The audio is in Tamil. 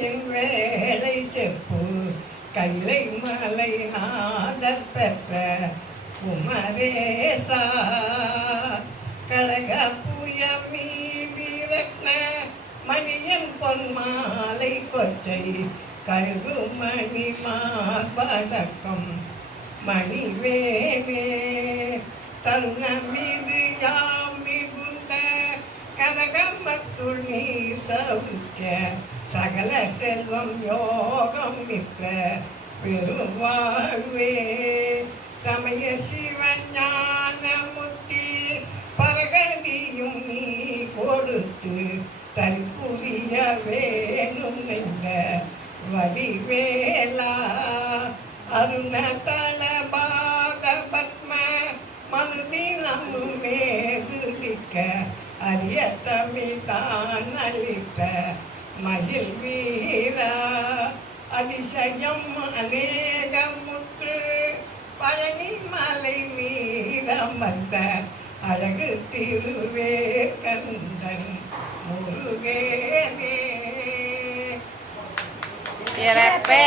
கலையின் வேலை செப்பு கைலை மலை நாதர் பெற்ற குமரேசா. கழக புய மீதி மணியன் பொன் மாலை கொச்சை கழுகு மணி மார்படக்கம் மணிவேவே தருண மீது யாம் மிகுந்த கனகம்பத்துள் நீ சவுக்க சகல செல்வம் யோகம் மிக்க பெருவாழ்வே சமய சிவஞான முத்தி பரகதியும் நீ கொடுத்து தன் புரிய வேணும் என்ற வடிவேலா. அருணதள பாத பத்ம மனுதினம் மேதுதிக்க அரிய தமிழ் தான் அளித்த மயில் வீரா அதிசயம் அநேகமுற்று பழனி மலை மீதமர்ந்த அழகு திருவே கந்தன் முருகேனே சிறப்பு